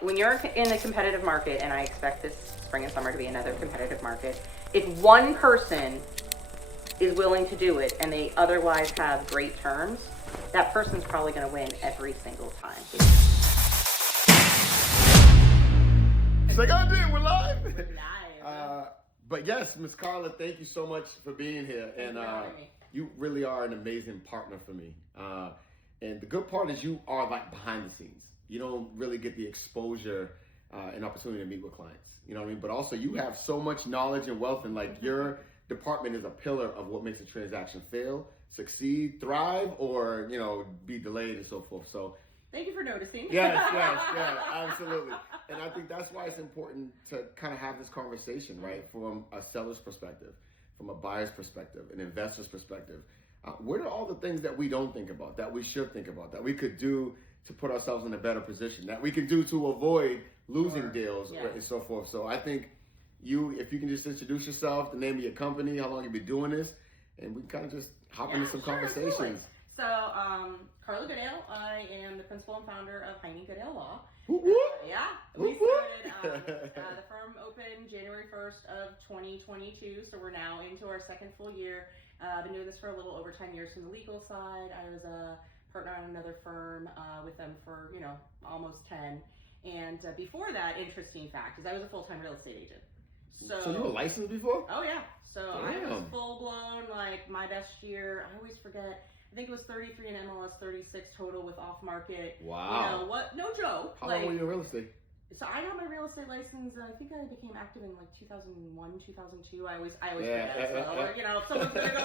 When you're in a competitive market, and I expect this spring and summer to be another competitive market, if one person is willing to do it and they otherwise have great terms, that person's probably going to win every single time. It's like, oh, dude, we're live. We're live. But yes, Miss Karla, thank you so much for being here. And you really are an amazing partner for me. And the good part is you are like behind the scenes. You don't really get the exposure and opportunity to meet with clients. You know what I mean? But also you have so much knowledge and wealth, and like your department is a pillar of what makes a transaction fail, succeed, thrive, or, you know, be delayed and so forth. So thank you for noticing. Yes, absolutely. And I think that's why it's important to kind of have this conversation, right? From a seller's perspective, from a buyer's perspective, an investor's perspective. What are all the things that we don't think about, that we should think about, that we could do to put ourselves in a better position, that we can do to avoid losing deals and so forth? So I think if you can just introduce yourself, the name of your company, how long you've been doing this, and we can kind of just hop into some conversations. Absolutely. So, Karla Goodale, I am the principal and founder of Heiney Goodale Law. We started, the firm opened January 1st of 2022, so we're now into our second full year. I've been doing this for a little over 10 years from the legal side. I was a partner on another firm with them for, almost 10. And before that, interesting fact, is I was a full-time real estate agent. So you were licensed before? Oh, yeah. So Damn. I was full-blown, like, my best year. I always forget. I think it was 33 in MLS, 36 total with off-market. Wow. No joke. How long were you in real estate? So I got my real estate license, I think I became active in like 2001, 2002. I always Yeah. forget. So, if someone's going to go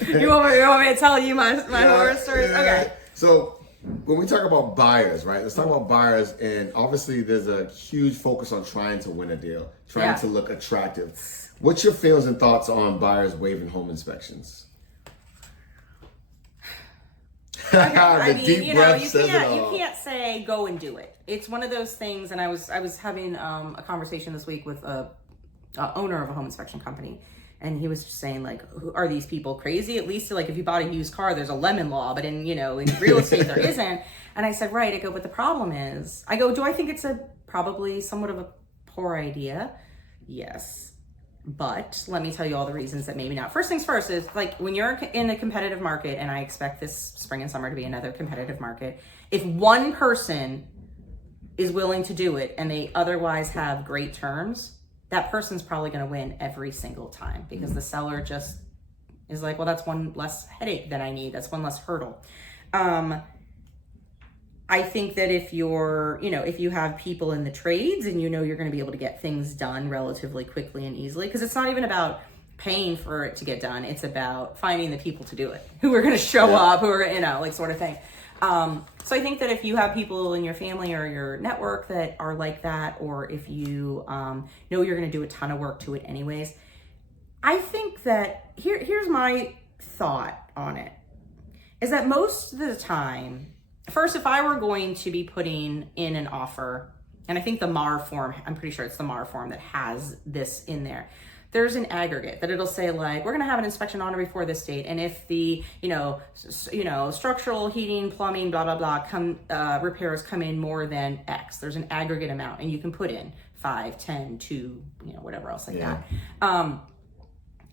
look, you want me to tell you my horror stories? Yeah. Okay. So when we talk about buyers, right? Let's talk about buyers, and obviously there's a huge focus on trying to win a deal, trying to look attractive. What's your feelings and thoughts on buyers waiving home inspections? You can't say go and do it. It's one of those things, and I was having a conversation this week with a owner of a home inspection company, and he was just saying, like, are these people crazy? At least, like, if you bought a used car, there's a lemon law, but in real estate there isn't. And I said, right. I go, but the problem is, do I think it's probably somewhat of a poor idea? Yes. But let me tell you all the reasons that maybe not. First things first is, like, when you're in a competitive market, and I expect this spring and summer to be another competitive market, if one person is willing to do it and they otherwise have great terms, that person's probably going to win every single time, because the seller just is like, well, that's one less headache that I need. That's one less hurdle. I think that if you have people in the trades and you're going to be able to get things done relatively quickly and easily, because it's not even about paying for it to get done. It's about finding the people to do it, who are going to show up, who are, sort of thing. So I think that if you have people in your family or your network that are like that, or if you know you're going to do a ton of work to it anyways, I think that here's my thought on it, is that most of the time, first, if I were going to be putting in an offer, and I think the MAR form, I'm pretty sure it's the MAR form that has this in there, there's an aggregate that it'll say, like, we're going to have an inspection on or before this date, and if the structural, heating, plumbing, blah blah blah repairs come in more than X, there's an aggregate amount, and you can put in 5, 10, 2, whatever else like that.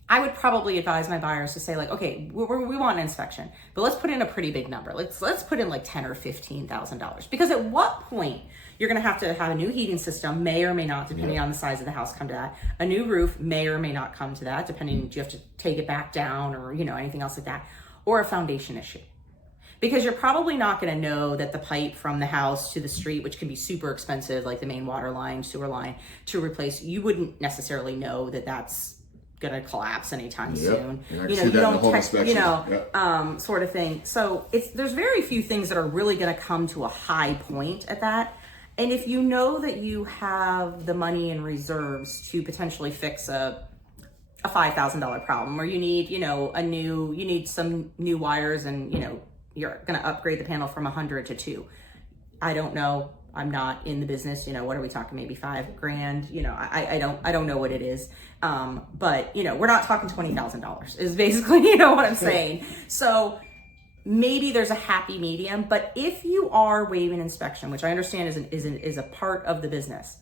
I would probably advise my buyers to say, like, okay, we want an inspection, but let's put in a pretty big number. Let's put in like $10,000 or $15,000, because at what point you're going to have a new heating system, may or may not, depending on the size of the house, come to that. A new roof may or may not come to that, depending, do you have to take it back down or, anything else like that, or a foundation issue. Because you're probably not going to know that the pipe from the house to the street, which can be super expensive, like the main water line, sewer line, to replace, you wouldn't necessarily know that that's going to collapse anytime soon. You don't sort of thing. So there's very few things that are really going to come to a high point at that. And if you know that you have the money in reserves to potentially fix a $5,000 problem, or you need, you need some new wires, and, you're going to upgrade the panel from 100 to 2. I don't know. I'm not in the business. What are we talking? Maybe $5,000. I don't know what it is. But we're not talking $20,000 is basically, what I'm saying. So maybe there's a happy medium, but if you are waiving inspection, which I understand is a part of the business,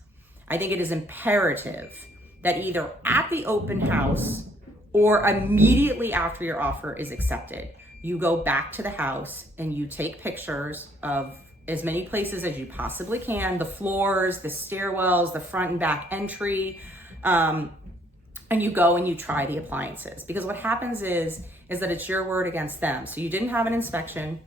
I think it is imperative that either at the open house or immediately after your offer is accepted, you go back to the house and you take pictures of as many places as you possibly can, the floors, the stairwells, the front and back entry, and you go and you try the appliances. Because what happens is that it's your word against them. So you didn't have an inspection,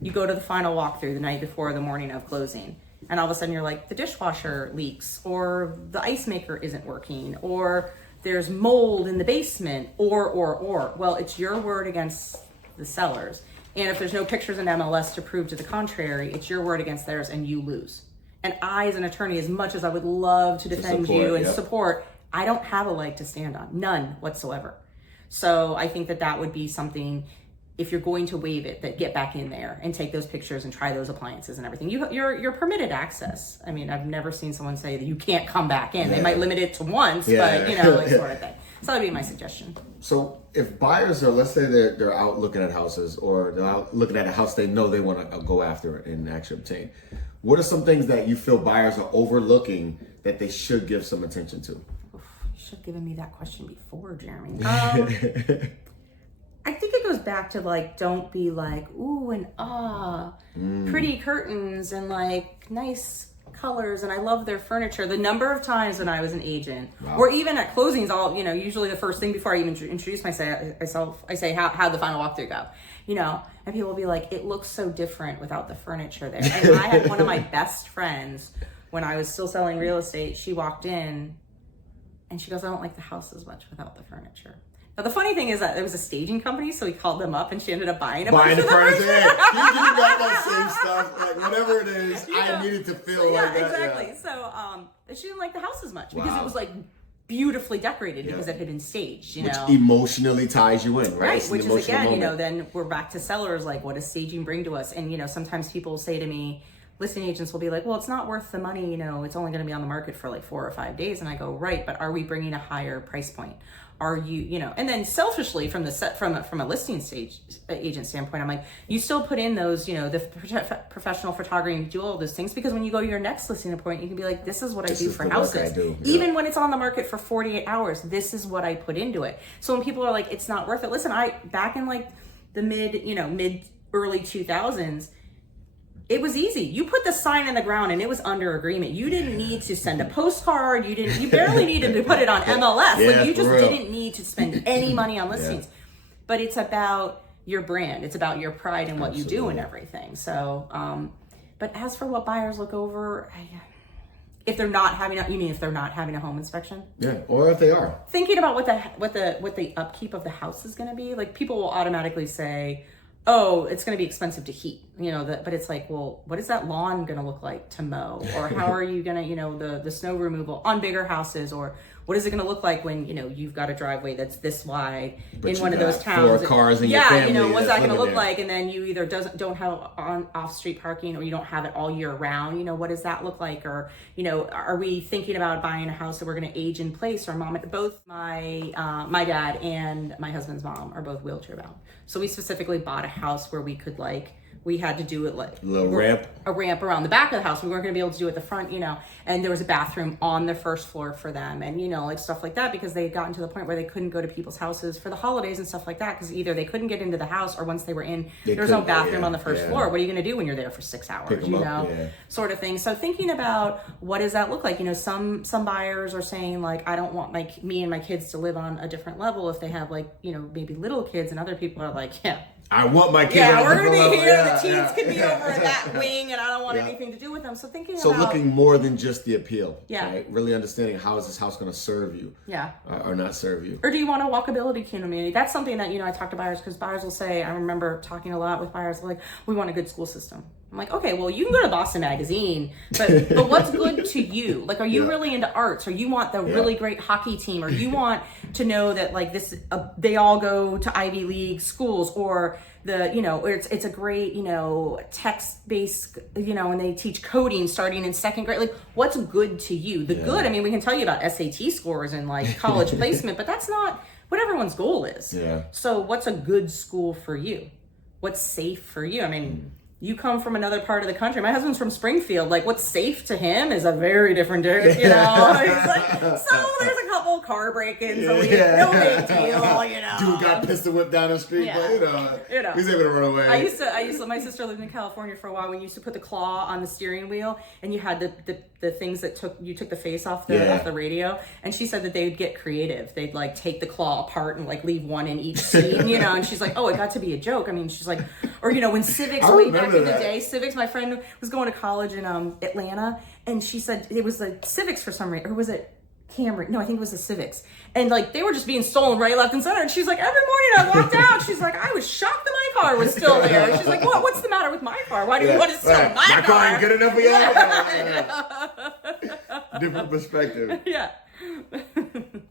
you go to the final walkthrough the night before the morning of closing, and all of a sudden you're like, the dishwasher leaks, or the ice maker isn't working, or there's mold in the basement, or. Well, it's your word against the sellers. And if there's no pictures in MLS to prove to the contrary, it's your word against theirs and you lose. And I, as an attorney, as much as I would love to defend you and support, I don't have a leg to stand on, none whatsoever. So I think that would be something, if you're going to waive it, that get back in there and take those pictures and try those appliances and everything. You're permitted access. I mean, I've never seen someone say that you can't come back in. They might limit it to once, but sort of thing. So that'd be my suggestion. So if buyers are, let's say they're out looking at houses, or they're out looking at a house they know they want to go after and actually obtain, what are some things that you feel buyers are overlooking that they should give some attention to? You should have given me that question before, Jeremy. I think it goes back to like, don't be like, ooh and pretty curtains and like nice colors, and I love their furniture. The number of times when I was an agent, or even at closings, usually the first thing before I even introduce myself, I say, how'd the final walkthrough go? And people will be like, it looks so different without the furniture there. And I had one of my best friends when I was still selling real estate. She walked in and she goes, I don't like the house as much without the furniture. Now, the funny thing is that there was a staging company, so we called them up and she ended up buying a bunch of furniture. You got that same stuff, like whatever it is, I needed to feel like that. Exactly. Yeah. So she didn't like the house as much because it was like beautifully decorated because it had been staged, Which emotionally ties you in, right? Which is, again, then we're back to sellers, like, what does staging bring to us? And, sometimes people say to me, listing agents will be like, well, it's not worth the money, it's only going to be on the market for like 4 or 5 days. And I go, right, but are we bringing a higher price point? Are you, and then selfishly from a listing agent standpoint, I'm like, you still put in those, the professional photography and do all those things, because when you go to your next listing appointment, you can be like, this is what I do for houses. Even when it's on the market for 48 hours, this is what I put into it. So when people are like, it's not worth it. Listen, back in like the mid early 2000s, it was easy. You put the sign in the ground and it was under agreement. You didn't need to send a postcard. You barely needed to put it on MLS. You just didn't need to spend any money on listings. But it's about your brand. It's about your pride and what you do and everything. So, but as for what buyers look over, if they're not having a home inspection? Yeah, or if they are. Thinking about what the upkeep of the house is going to be. Like, people will automatically say, oh, it's going to be expensive to heat, but it's like, well, what is that lawn going to look like to mow? Or how are you going to, the snow removal on bigger houses? Or what is it going to look like when, you've got a driveway that's this wide in one of those towns? 4 cars in your family. What's that going to look like? And then you either don't have off-street parking, or you don't have it all year round. What does that look like? Or, are we thinking about buying a house that we're going to age in place? Or both my dad and my husband's mom are both wheelchair bound. So we specifically bought a house where we could we had to do it like a ramp around the back of the house. We weren't going to be able to do it at the front, and there was a bathroom on the first floor for them, and like stuff like that, because they had gotten to the point where they couldn't go to people's houses for the holidays and stuff like that, because either they couldn't get into the house, or once they were in, there was no bathroom on the first floor. What are you going to do when you're there for 6 hours? Sort of thing. So thinking about what does that look like? Some buyers are saying like, I don't want me and my kids to live on a different level if they have maybe little kids, and other people are like, I want my kids. Yeah, we're gonna be here. The teens could be over at that wing, and I don't want anything to do with them. So looking more than just the appeal. Yeah. Right? Really understanding, how is this house going to serve you? Yeah. Or not serve you? Or do you want a walkability community? That's something that I talk to buyers, because buyers will say, I remember talking a lot with buyers like, we want a good school system. I'm like, okay, well, you can go to Boston Magazine, but what's good to you? Like, are you really into arts, or you want the really great hockey team, or you want to know that they all go to Ivy League schools, or it's a great, text-based, and they teach coding starting in 2nd grade. Like, what's good to you? The good, we can tell you about SAT scores and college placement, but that's not what everyone's goal is. Yeah. So what's a good school for you? what's safe for you. I mean, you come from another part of the country. My husband's from Springfield. Like, what's safe to him is a very different, you know. He's like, so there's a couple car break-ins, so no big deal, you know. Dude got pistol whipped down the street, but you know, he's able to run away. I used to. My sister lived in California for a while. When you used to put the claw on the steering wheel, and you had the things that took the face off the radio, and she said that they would get creative. They'd like take the claw apart and like leave one in each seat, you know. And she's like, oh, it got to be a joke. I mean, she's like, or you know, when Civics way back in the day, Civics. My friend was going to college in Atlanta, and she said it was like Civics for some reason, or was it Camry? No, I think it was the Civics. And like they were just being stolen right, left, and center. And she's like, every morning I walked out, she's like, I was shocked that my car was still there. She's like, what's the matter with my car? Why do you want to steal my car? Ain't good enough for you. Different perspective. Yeah.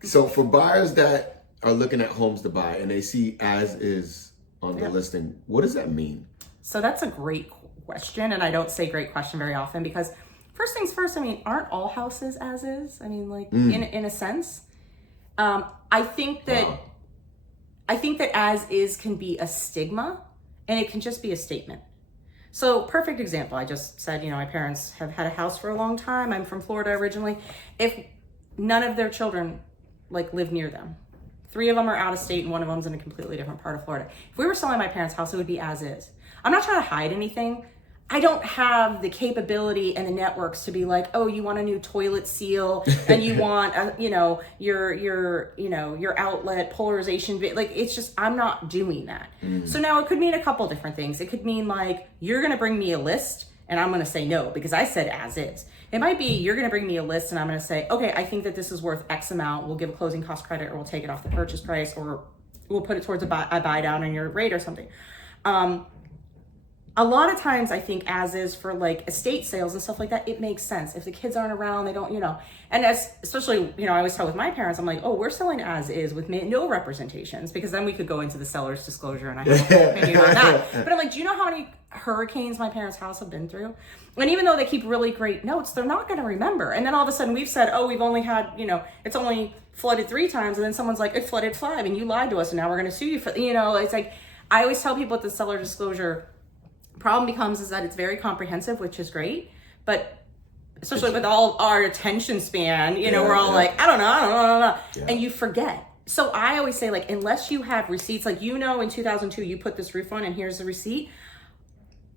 So for buyers that are looking at homes to buy and they see as is on the listing, what does that mean? So that's a great question, and I don't say great question very often because first things first, I mean, aren't all houses as is? I mean, like in a sense. I think that as is can be a stigma, and it can just be a statement. So perfect example, I just said, you know, my parents have had a house for a long time. I'm from Florida originally. If none of their children like live near them, 3 of them are out of state and 1 of them's in a completely different part of Florida. If we were selling my parents' house, it would be as is. I'm not trying to hide anything. I don't have the capability and the networks to be like, oh, you want a new toilet seal and you want, your outlet polarization. Like, it's just, I'm not doing that. So now it could mean a couple different things. It could mean like, you're going to bring me a list and I'm going to say no, because I said as is. It might be, you're going to bring me a list and I'm going to say, okay, I think that this is worth X amount. We'll give a closing cost credit, or we'll take it off the purchase price, or we'll put it towards a buy down on your rate or something. A lot of times I think as is for like estate sales and stuff like that, it makes sense. If the kids aren't around, they don't, and especially, I always tell with my parents, I'm like, oh, we're selling as is with no representations, because then we could go into the seller's disclosure and I have a whole opinion on that. But I'm like, do you know how many hurricanes my parents' house have been through? And even though they keep really great notes, they're not going to remember. And then all of a sudden we've said, oh, we've only had, it's only flooded 3 times. And then someone's like, it flooded 5 and you lied to us and now we're going to sue you for, it's like, I always tell people at the seller disclosure, problem becomes is that it's very comprehensive, which is great, but especially with all our attention span, we're all like, I don't know, and you forget. So I always say, like, unless you have receipts, like, in 2002 you put this roof on and here's the receipt,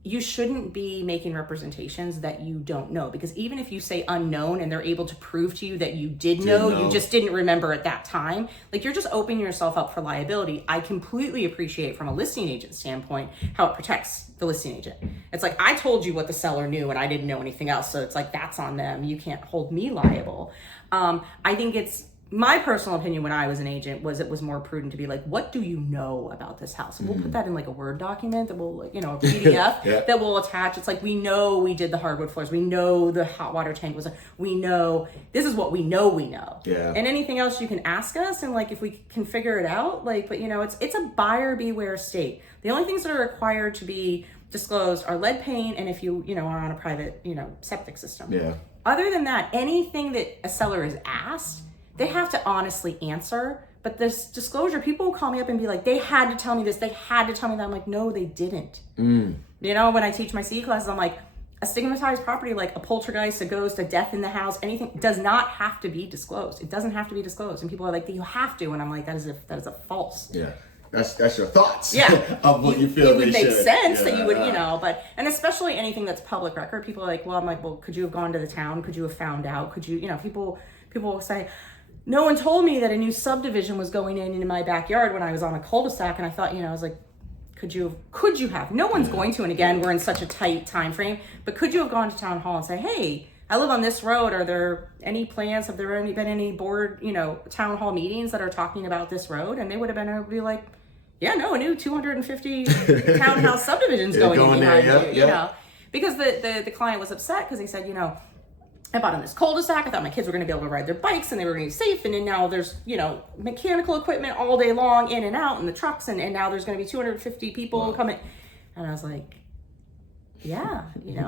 you shouldn't be making representations that you don't know, because even if you say unknown and they're able to prove to you that you did know, you just didn't remember at that time, like, you're just opening yourself up for liability. I completely appreciate from a listing agent standpoint how it protects the listing agent. It's like, I told you what the seller knew and I didn't know anything else, so it's like, that's on them. You can't hold me liable. I think it's my personal opinion when I was an agent was it was more prudent to be like, what do you know about this house? And we'll put that in like a Word document that will, a PDF that we'll attach. It's like, we know we did the hardwood floors. We know the hot water tank was, we know, this is what we know. Yeah. And anything else you can ask us. And like, if we can figure it out, like, but it's a buyer beware state. The only things that are required to be disclosed are lead paint. And if you, are on a private, septic system. Yeah. Other than that, anything that a seller is asked, they have to honestly answer. But this disclosure, people will call me up and be like, they had to tell me this, they had to tell me that. I'm like, no, they didn't. When I teach my CE classes, I'm like, a stigmatized property like a poltergeist, a ghost, a death in the house, anything does not have to be disclosed. It doesn't have to be disclosed. And people are like, you have to. And I'm like, that is a false. Yeah. That's your thoughts. Yeah. Of what you feel. It would make sense that you would, but, and especially anything that's public record, people are like, well, I'm like, well, could you have gone to the town? Could you have found out? Could you, people will say, no one told me that a new subdivision was going into my backyard when I was on a cul-de-sac. And I thought, I was like, could you have? No one's going to. And again, we're in such a tight time frame, but could you have gone to town hall and say, hey, I live on this road. Are there any plans? Have there been any board, town hall meetings that are talking about this road? And they would have been able to be like, yeah, no, a new 250 townhouse subdivision's going in behind you, because the client was upset because he said, I bought in this cul-de-sac. I thought my kids were going to be able to ride their bikes and they were going to be safe. And then now there's, mechanical equipment all day long in and out in the trucks. And now there's going to be 250 people coming. And I was like, yeah,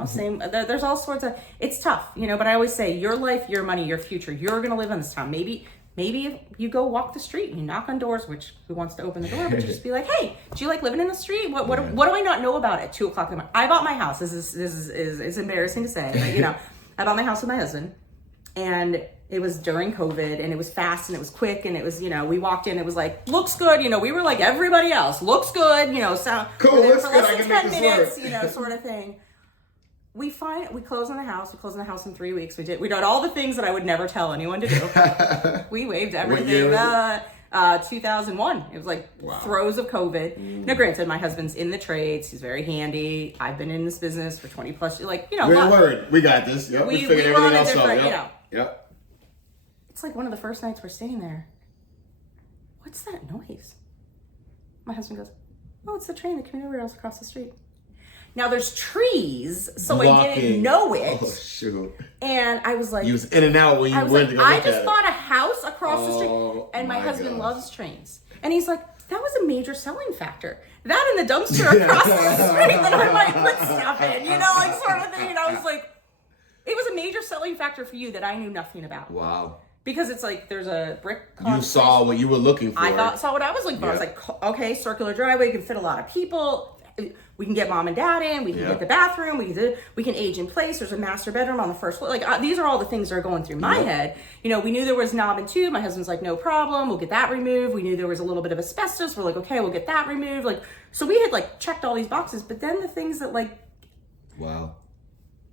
same. There's all sorts of, it's tough, but I always say your life, your money, your future, you're going to live in this town. Maybe maybe if you go walk the street and you knock on doors, which who wants to open the door, but you just be like, hey, do you like living in the street? What do I not know about it at 2 o'clock in the morning? I bought my house. This is embarrassing to say, but you know, I bought my house with my husband, and it was during COVID, and it was fast and it was quick, and it was, you know, we walked in, it was like, looks good, you know, we were like everybody else, looks good, you know, sound cool, looks for good, less I than can 10 make this minutes, work. you know, sort of thing. We closed on the house. We closed on the house in 3 weeks. We did all the things that I would never tell anyone to do. We waived everything. 2001. It was like throes of COVID. Now, granted, my husband's in the trades. He's very handy. I've been in this business for 20 plus, like, you know. We're worried. We got this. Yep. We figured everything else out. Yep. You know. Yep. It's like one of the first nights we're staying there. What's that noise? My husband goes, oh, it's the train. The community rail's across the street. Now there's trees, so I didn't know it. Oh shoot! And I was like, you was in and out when you went to go look I at just it. bought a house across the street, and my husband loves trains, and he's like, that was a major selling factor. That and the dumpster across the street that I might put stuff in, you know, like sort of thing. And I was like, it was a major selling factor for you that I knew nothing about. Wow. Because it's like there's a brick. You saw what you were looking for. Saw what I was looking for. I was like, okay, circular driveway can fit a lot of people. We can get mom and dad in. We can get the bathroom. We can age in place. There's a master bedroom on the first floor. Like these are all the things that are going through my head. You know, we knew there was knob and tube. My husband's like, no problem. We'll get that removed. We knew there was a little bit of asbestos. We're like, okay, we'll get that removed. Like, so we had like checked all these boxes, but then the things that like,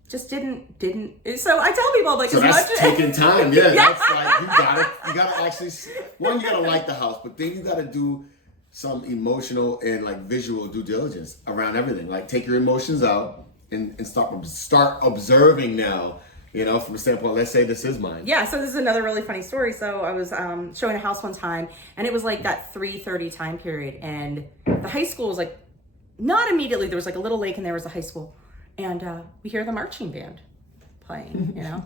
just didn't. So I tell people like, so as that's much taking time. Yeah, that's like you gotta actually you gotta like the house, but then you gotta do some emotional and like visual due diligence around everything. Like take your emotions out and start observing now, you know, from a standpoint, let's say this is mine. Yeah, so this is another really funny story. So I was showing a house one time, and it was like that 3:30 time period, and the high school was like, not immediately, there was like a little lake and there was a high school, and we hear the marching band playing, you know,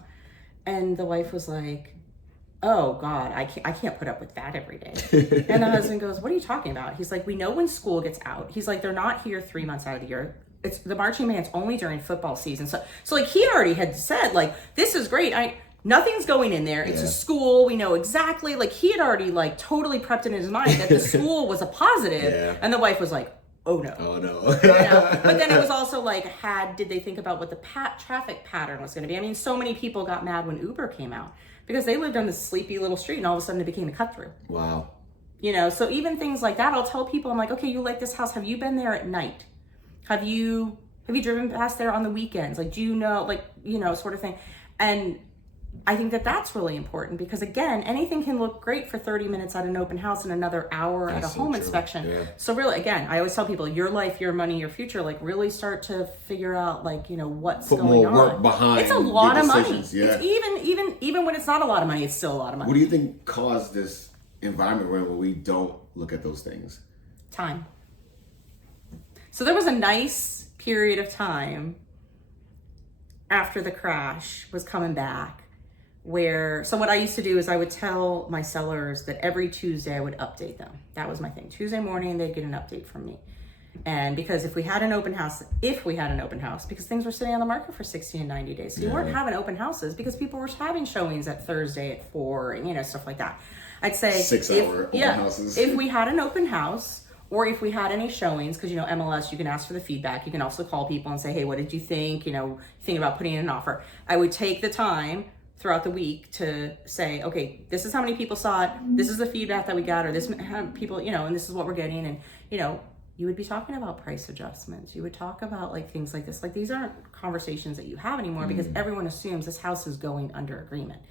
and the wife was like, oh God, I can't put up with that every day. And the husband goes, what are you talking about? He's like, we know when school gets out. He's like, they're not here 3 months out of the year. It's the marching band's only during football season. So like he already had said, like, this is great. Nothing's going in there. It's a school. We know exactly. Like he had already like totally prepped in his mind that the school was a positive. Yeah. And the wife was like, oh no. Oh no. You know? But then it was also like, did they think about what the traffic pattern was going to be? I mean, so many people got mad when Uber came out, because they lived on this sleepy little street and all of a sudden it became a cut through. Wow. You know, so even things like that, I'll tell people, I'm like, okay, you like this house. Have you been there at night? Have you driven past there on the weekends? Like, do you know, like, you know, sort of thing. And I think that that's really important, because again, anything can look great for 30 minutes at an open house and another hour at a home inspection. Yeah. So really, again, I always tell people, your life, your money, your future, like really start to figure out like, you know, what's going on. Put more work behind. It's a lot of money. Yeah. It's even when it's not a lot of money, it's still a lot of money. What do you think caused this environment where we don't look at those things? Time. So there was a nice period of time after the crash was coming back, so what I used to do is I would tell my sellers that every Tuesday I would update them. That was my thing. Tuesday morning, they'd get an update from me. And because if we had an open house, because things were sitting on the market for 60 and 90 days. So you weren't having open houses because people were having showings at Thursday at 4 and, you know, stuff like that. I'd say 6-hour open houses. If we had an open house, or if we had any showings, because, you know, MLS, you can ask for the feedback. You can also call people and say, hey, what did you think? You know, think about putting in an offer. I would take the time throughout the week to say, okay, this is how many people saw it. This is the feedback that we got, or this people, you know, and this is what we're getting. And, you know, you would be talking about price adjustments. You would talk about like things like this. Like these aren't conversations that you have anymore because everyone assumes this house is going under agreement.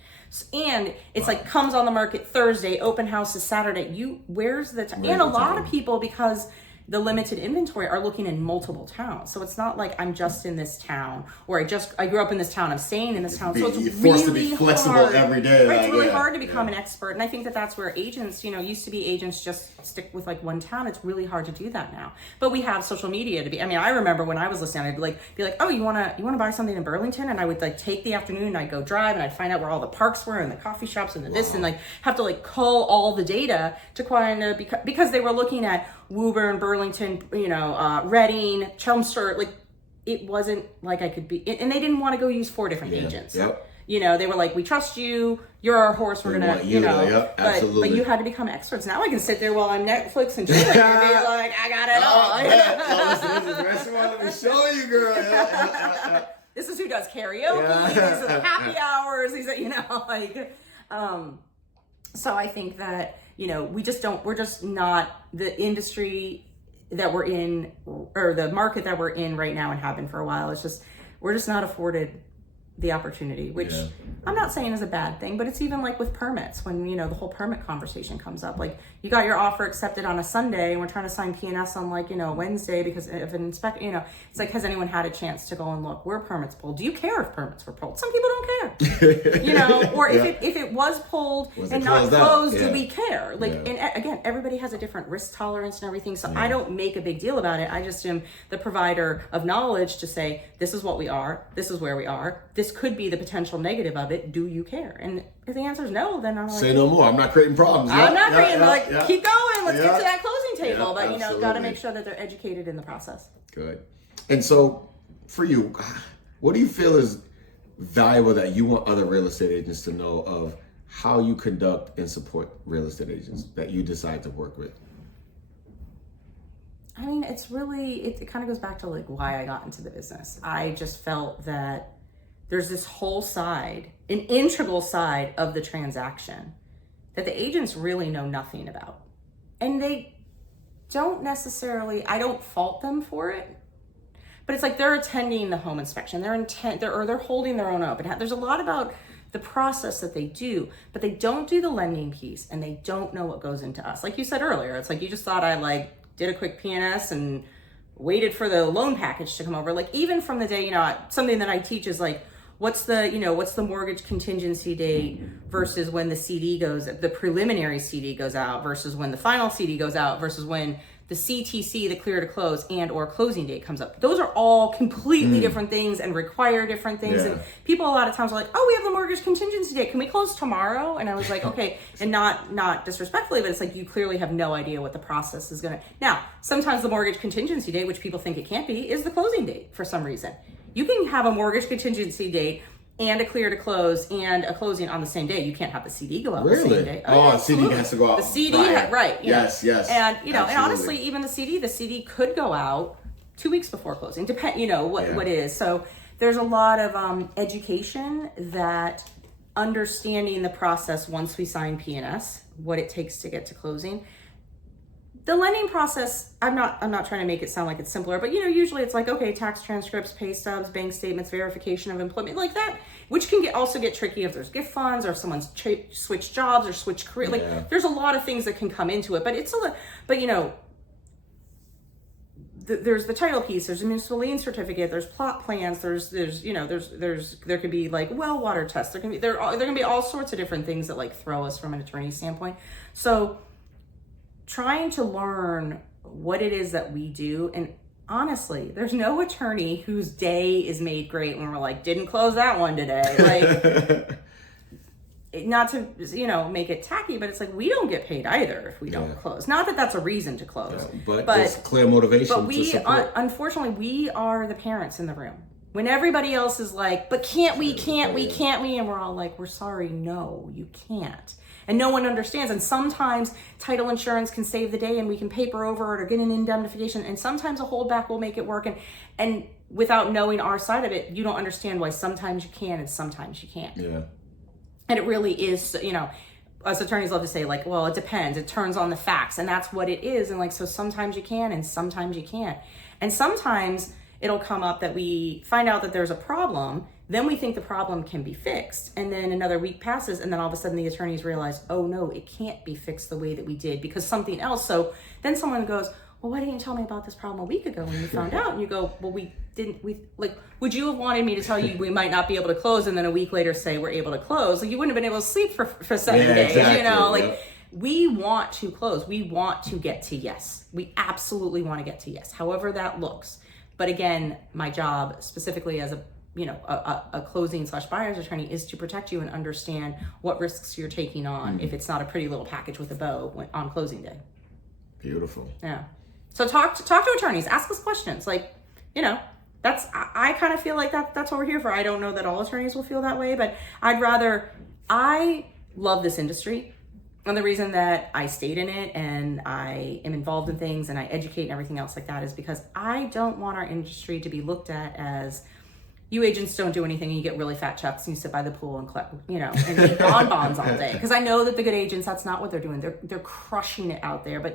And it's like comes on the market Thursday, open house is Saturday. Where's the time? And a lot of people, because the limited inventory, are looking in multiple towns. So it's not like I'm just in this town, or I grew up in this town, I'm staying in this town. So it's you're forced really to be flexible hard. every day. Right? It's really hard to become an expert. And I think that that's where agents, you know, used to be agents just stick with like one town. It's really hard to do that now. But we have social media to be, I mean, I remember when I was listening, I'd be like, oh, you wanna buy something in Burlington? And I would like take the afternoon and I'd go drive and I'd find out where all the parks were and the coffee shops and this, and like have to like cull all the data to kind of, because they were looking at Woburn, Burlington, you know, Reading, Chelmsford, like it wasn't like I could be, and they didn't want to go use 4 different agents. Yep. You know, they were like, we trust you. You're our horse. We're going to, you know. Yep, but you had to become experts. Now I can sit there while I'm Netflix and chill and be like, I got it all. Listen, this is what I'm showing you, girl. This is who does karaoke. These are the happy hours. These are, you know, like, so I think that, you know, we're just not the industry that we're in, or the market that we're in right now and have been for a while. It's just, we're just not afforded the opportunity, which I'm not saying is a bad thing, but it's even like with permits, when, you know, the whole permit conversation comes up, like you got your offer accepted on a Sunday and we're trying to sign P&S on like, you know, Wednesday because of an inspection, you know, it's like, has anyone had a chance to go and look, were permits pulled? Do you care if permits were pulled? Some people don't care, you know, or if it was pulled and not closed, do we care? Like, and again, everybody has a different risk tolerance and everything. So I don't make a big deal about it. I just am the provider of knowledge to say, this is what we are. This is where we are. This could be the potential negative of it. Do you care? And if the answer is no, then I'm like, say no more. I'm not creating problems. I'm not creating, keep going. Let's get to that closing table. But, you know, got to make sure that they're educated in the process. Good. And so for you, what do you feel is valuable that you want other real estate agents to know of how you conduct and support real estate agents that you decide to work with? I mean, it's really, it kind of goes back to like why I got into the business. I just felt that there's this whole side, an integral side of the transaction that the agents really know nothing about. And they don't necessarily, I don't fault them for it, but it's like they're attending the home inspection, they're holding their own open house. There's a lot about the process that they do, but they don't do the lending piece and they don't know what goes into us. Like you said earlier, it's like you just thought I like did a quick P&S and waited for the loan package to come over. Like even from the day, you know, something that I teach is like, what's the mortgage contingency date versus when the CD goes, the preliminary CD goes out versus when the final CD goes out versus when the CTC, the clear to close and or closing date comes up. Those are all completely different things and require different things. And people a lot of times are like, oh, we have the mortgage contingency date. Can we close tomorrow? And I was like, okay. And not disrespectfully, but it's like, you clearly have no idea what the process is going to. Now, sometimes the mortgage contingency date, which people think it can't be, is the closing date for some reason. You can have a mortgage contingency date and a clear to close and a closing on the same day. You can't have the CD go out the same day. Oh, the CD has to go out. The CD, right. Yes. And, you know, and honestly, even the CD could go out 2 weeks before closing. Depend, you know, what it is. So there's a lot of education, that understanding the process once we sign P&S, what it takes to get to closing. The lending process, I'm not trying to make it sound like it's simpler, but, you know, usually it's like, okay, tax transcripts, pay stubs, bank statements, verification of employment, like that, which can also get tricky if there's gift funds or if someone's switched jobs or switched career. Like there's a lot of things that can come into it, but you know, there's the title piece, there's a municipal lien certificate, there's plot plans, there could be like well water tests, there can be all sorts of different things that like throw us from an attorney standpoint. So trying to learn what it is that we do. And honestly, there's no attorney whose day is made great when we're like, didn't close that one today. Like, not to, you know, make it tacky, but it's like, we don't get paid either if we don't close. Not that that's a reason to close. But it's clear motivation. But we, unfortunately, we are the parents in the room. When everybody else is like, but can't we? And we're all like, we're sorry, no, you can't. And no one understands. And sometimes title insurance can save the day and we can paper over it or get an indemnification. And sometimes a holdback will make it work. And without knowing our side of it, you don't understand why sometimes you can and sometimes you can't. Yeah. And it really is, you know, us attorneys love to say like, well, it depends. It turns on the facts. And that's what it is. And like, so sometimes you can and sometimes you can't. And sometimes it'll come up that we find out that there's a problem. Then we think the problem can be fixed. And then another week passes and then all of a sudden the attorneys realize, oh no, it can't be fixed the way that we did because something else. So then someone goes, well, why didn't you tell me about this problem a week ago when you found out? And you go, well, would you have wanted me to tell you we might not be able to close and then a week later say we're able to close? Like you wouldn't have been able to sleep for 7 days, exactly, you know, like we want to close. We want to get to yes. We absolutely want to get to yes, however that looks. But again, my job specifically as a closing / buyer's attorney is to protect you and understand what risks you're taking on if it's not a pretty little package with a bow on closing day. Beautiful. Yeah. So talk to attorneys, ask us questions. Like, you know, I kind of feel like that's what we're here for. I don't know that all attorneys will feel that way, but I love this industry. And the reason that I stayed in it and I am involved in things and I educate and everything else like that is because I don't want our industry to be looked at as, you agents don't do anything and you get really fat checks and you sit by the pool and collect, and eat bonbons all day. Because I know that the good agents, that's not what they're doing. They're crushing it out there. But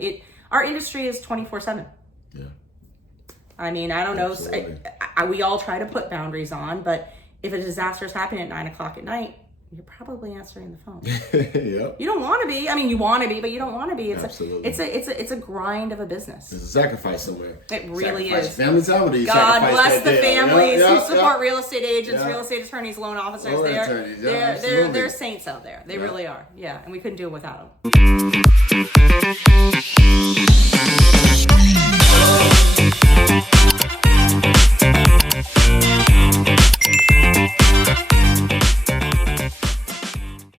our industry is 24/7. Yeah. I mean, I don't know. We all try to put boundaries on, but if a disaster is happening at 9:00 at night, you're probably answering the phone. Yep. You don't want to be. I mean, you want to be, but you don't want to be. Absolutely. It's a grind of a business. There's a sacrifice somewhere. It really is. Family time. God bless the families who support yeah. real estate agents, real estate attorneys, loan officers. They're They're saints out there. They really are. Yeah, and we couldn't do it without them.